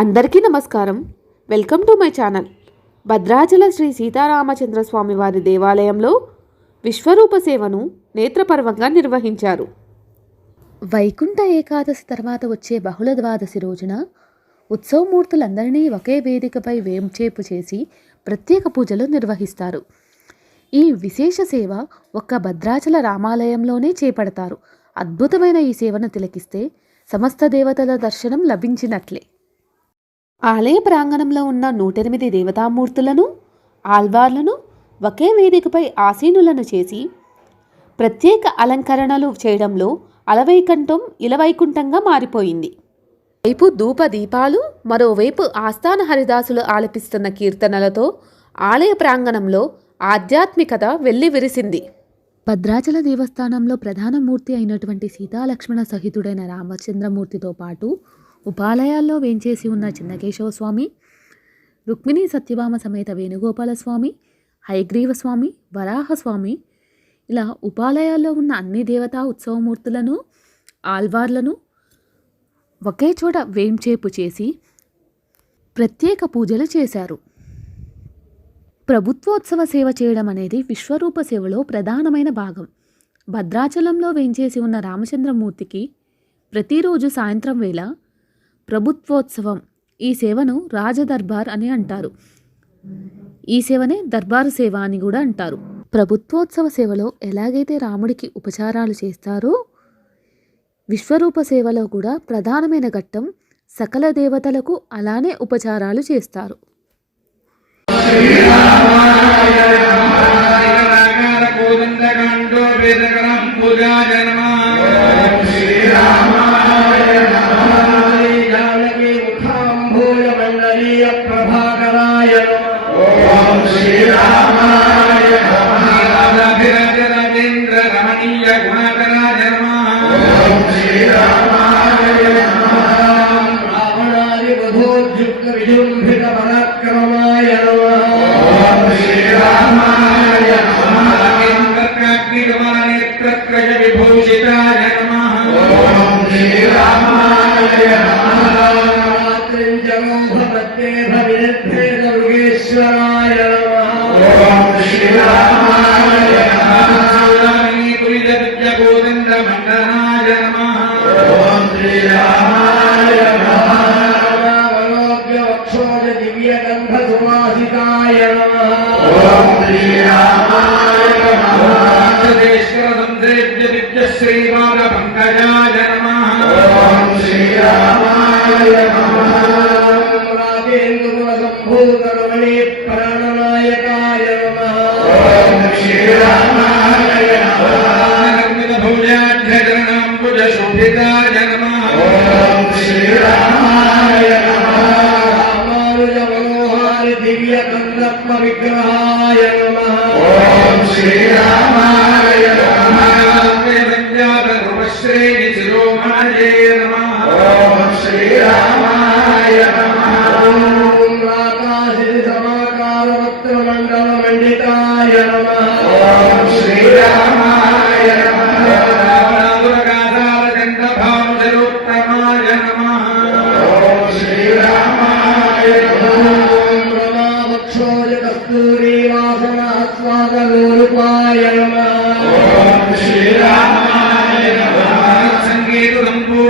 అందరికీ నమస్కారం. Welcome to my channel. Bhadrachala Shri Sitaramachandra Swami వారి దేవాలయంలో విశ్వరూప సేవను నేత్రపర్వంగా నిర్వహించారు. వైకుంఠ ఏకాదశి తర్వాత వచ్చే బహుళ ద్వాదశి రోజున ఉత్సవమూర్తులందరినీ ఒకే వేదికపై వేంచేపు చేసి ప్రత్యేక పూజలు నిర్వహిస్తారు. ఈ విశేష సేవ ఒక్క భద్రాచల రామాలయంలోనే చేపడతారు. అద్భుతమైన ఈ సేవను తిలకిస్తే సమస్త దేవతల దర్శనం లభించినట్లే. ఆలయ ప్రాంగణంలో ఉన్న నూటెనిమిది దేవతామూర్తులను ఆల్వార్లను ఒకే వేదికపై ఆసీనులను చేసి ప్రత్యేక అలంకరణలు చేయడంలో అలవైకంఠం ఇలవైకుంఠంగా మారిపోయింది. వైపు ధూప దీపాలు మరోవైపు ఆస్థాన హరిదాసులు ఆలపిస్తున్న కీర్తనలతో ఆలయ ప్రాంగణంలో ఆధ్యాత్మికత వెల్లివిరిసింది. భద్రాచల దేవస్థానంలో ప్రధాన మూర్తి అయినటువంటి సీతాలక్ష్మణ సహితుడైన రామచంద్రమూర్తితో పాటు ఉపాలయాల్లో వేంచేసి ఉన్న చిన్నకేశవ స్వామి రుక్మిణి సత్యభామ సమేత వేణుగోపాల స్వామి వరాహస్వామి ఇలా ఉపాలయాల్లో ఉన్న అన్ని దేవతా ఉత్సవమూర్తులను ఆల్వార్లను ఒకే చోట వేంచేపు చేసి ప్రత్యేక పూజలు చేశారు. ప్రభుత్వోత్సవ సేవ చేయడం అనేది విశ్వరూప సేవలో ప్రధానమైన భాగం. భద్రాచలంలో వేంచేసి ఉన్న రామచంద్రమూర్తికి ప్రతిరోజు సాయంత్రం వేళ ప్రభుత్వోత్సవం. ఈ సేవను రాజదర్బార్ అని అంటారు. ఈ సేవనే దర్బారు సేవ అని కూడా అంటారు. ప్రభుత్వోత్సవ సేవలో ఎలాగైతే రాముడికి ఉపచారాలు చేస్తారో విశ్వరూప సేవలో కూడా ప్రధానమైన ఘట్టం సకల దేవతలకు అలానే ఉపచారాలు చేస్తారు. దివ్య శ్రీవాద పంకజాయ నమః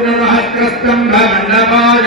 సంపూర్ణ మహత్కస్తంభ మండపాయ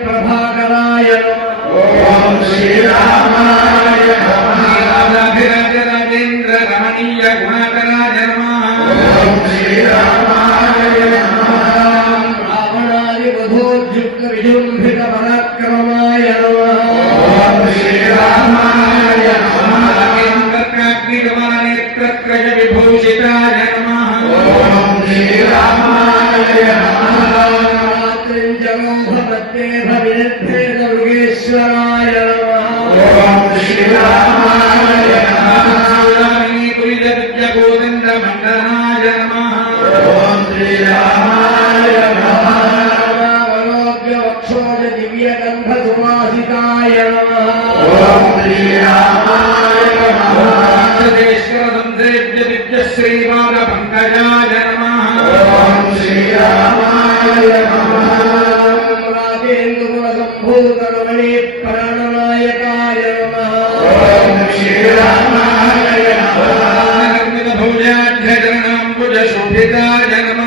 भवेद्भेदमृगेश्वराय नमः श्रीरामाय नमः नमः ॐ श्रीरामाय नमः दिव्यगन्धसुवासिताय नमः ॐ श्रीरामाय नमः श्रीमानपङ्कजाय नमः శ్రీరామాయ రాజేంద్ర సంభూతరమణి ప్రాణనాయకాయ ఓం శ్రీరామాయ భౌజాఢ్యచరణాంబుజ శోభితాయ నమ.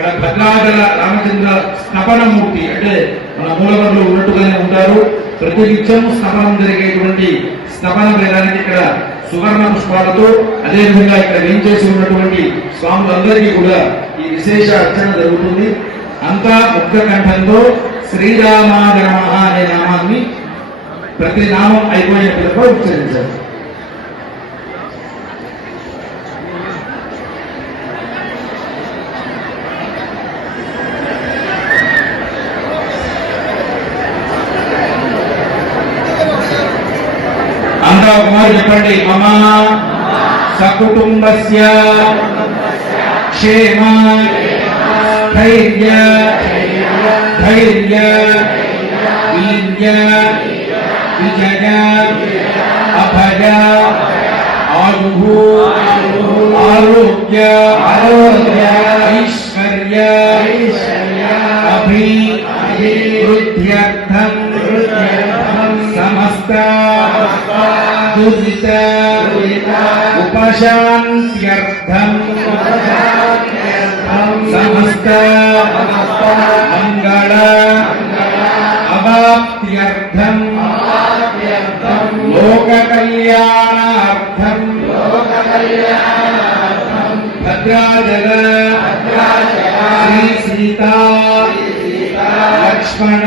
ఇక్కడ భద్రాచల రామచంద్ర స్థపనమూర్తి అంటే మన మూలవరులు ఉన్నట్టుగానే ఉంటారు. ప్రతి నిత్యం స్థపనం జరిగేటువంటి స్థపన వేదానికి ఇక్కడ సువర్ణ పుష్పాలతో అదేవిధంగా ఇక్కడ వేంచేసి ఉన్నటువంటి స్వాములందరికీ కూడా ఈ విశేష అర్చన జరుగుతుంది. అంతా ముక్త కంఠంతో అనే నామాన్ని ప్రతి నామం అయిపోయిన పిదప ఉచ్చరించారు. చెప్పండి మమ సకుటుంబస్య క్షేమ ధైర్య ధైర్య వీర్య విజయ అభయ ఆయు ఆరోగ్య ఆరోగ్య ఐశ్వర్య అభి వృద్ధ్యర్థం సమస్త దురిత ఉపశాంత్యర్థం సమస్త మంగళ అవాప్త్యర్థం లోక కళ్యాణార్థం భద్రాజల శ్రీ సీత లక్ష్మణ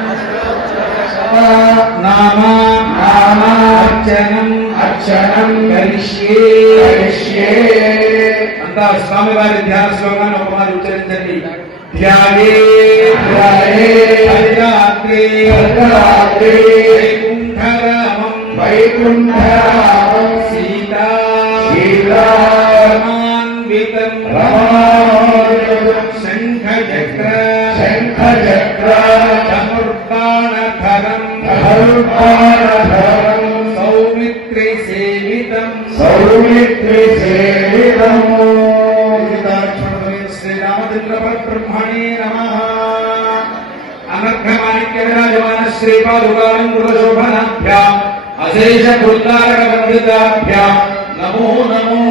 శత నామ నామార్చనం అర్చనం కరిష్యే కరిష్యే అంతా స్వామివారి ధ్యాన శ్లోకాన్ని ఒక మాట ఉచ్చరించండి ధ్యాయే ధ్యాయే భద్రాద్రే వైకుంఠరామం వైకుంఠరామం श्रीरामचन्द्रपद्ब्रह्मणे नमः। अनर्घमाणिक्यविराजमान श्रीपादुकालङ्कृतशोभनाभ्याम् अशेषकृन्दारकवन्दिताभ्याम् नमो नमो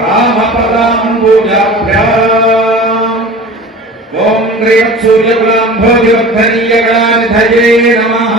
रामपदाम्बुजाभ्याम् ॐ श्रीमत्सूर्यकुलाम्भोजिवर्धनीयगणानिधये नमः।